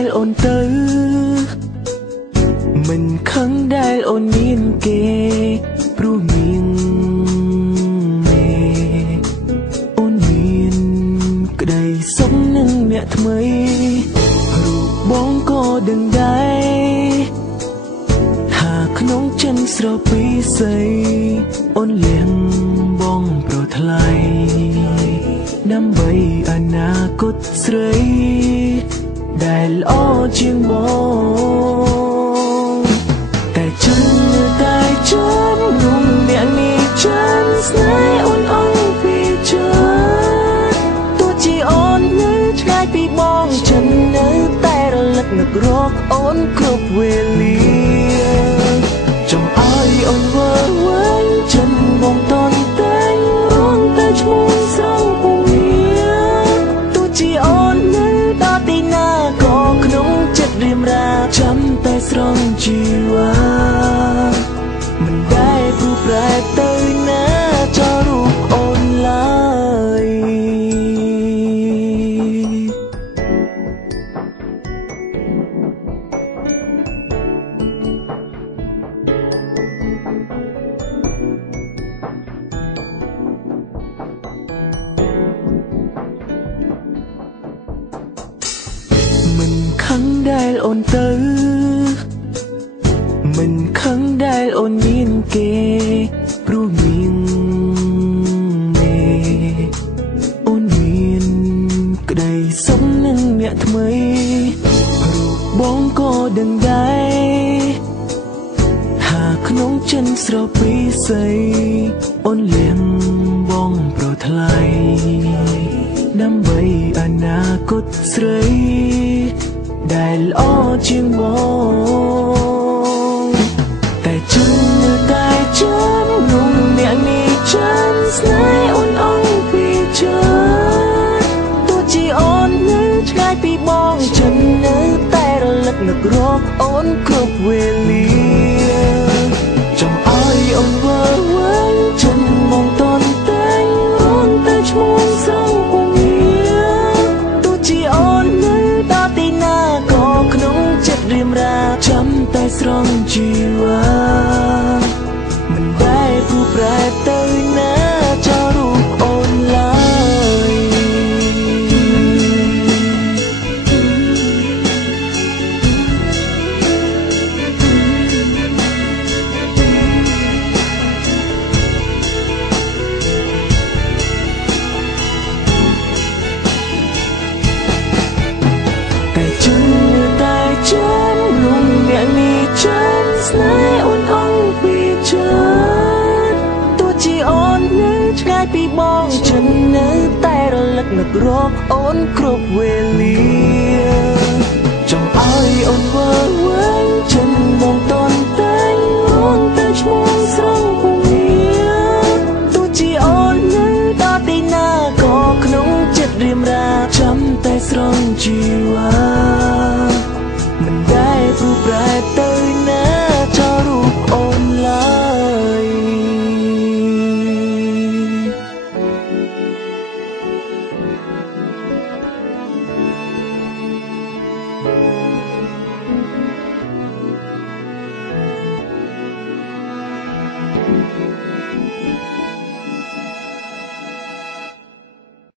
ដែលអូនទៅមិនខឹងដែលអូនមានគេព្រោះមានមេអូនមានក្តីសុខនឹងអ្នកថ្មីរូបបងក៏ដឹងដែរថាក្នុងចិនស្រពីស្អីអូនលៀងបងប្រថ្លៃដើម្បីអនាគតស្រីដែលល្អជាងបងតែចិនតែចាំរុំអ្នកនេះចាំស្នេហ៍អូនអង្គពីចិត្តទោះជាអូននៅឆ្ងាយពីបងចិននៅតែរលឹកនឹករកអូនគ្រប់វេលាចង់ឲ្យអូនវើវិញចិនបងតន់តែងរងតែឈ្មោះស្រងពុំមានទោះជាអូននៅដល់ទីណាក៏ក្នុងចិត្តរៀមរាចាំតែស្រង់ជីវ៉ាមិនដែលព្រោះប្រែទៅណាចោលរូបអូនឡើយមិនខឹងដែលអូនទៅមិនខឹងដែលអូនមានគេព្រោះមានមេអូនមានក្តីសុខនឹងអ្នកថ្មីរូបបងក៏ដឹងដែរថាក្នុងចិនស្រពីស្អីអូនលៀងបងប្រថ្លៃដើម្បីអនាគតស្រីដែលល្អជាងបងតែចិននៅតែចាំរុំអ្នកនេះចាំស្នេហ៍អូនអង្គពីចិត្តទោះជាអូននៅឆ្ងាយពីបងចិននៅតែរលឹកនឹករកអូនគ្រប់វេលាចង់ឲ្យអូនវើវិញចិនមកតន់តែងរងតែឈ្មោះស្រងពុំមានទោះជាអូននៅដល់ទីណាក៏ក្នុងចិត្តរៀមរាចាំតែស្រង់ជីវ៉ាមិនដែលព្រោះប្រែទៅណាចោលរូបអូនឡើយតែចិននៅតែចាំរុំអ្នកនេះចាំស្នេហ៍អូនអង្គពីចិត្តទោះជាអូននៅឆ្ងាយពីបងចិននៅតែរលឹកនឹករកអូនគ្រប់វេលាចង់ឲ្យអូនវើវិញចិនមកតន់តែងរងតែឈ្មោះស្រងពុំមានទោះជាអូននៅដល់ទីណាក៏ក្នុងចិត្តរៀមរាចាំតែស្រង់ជី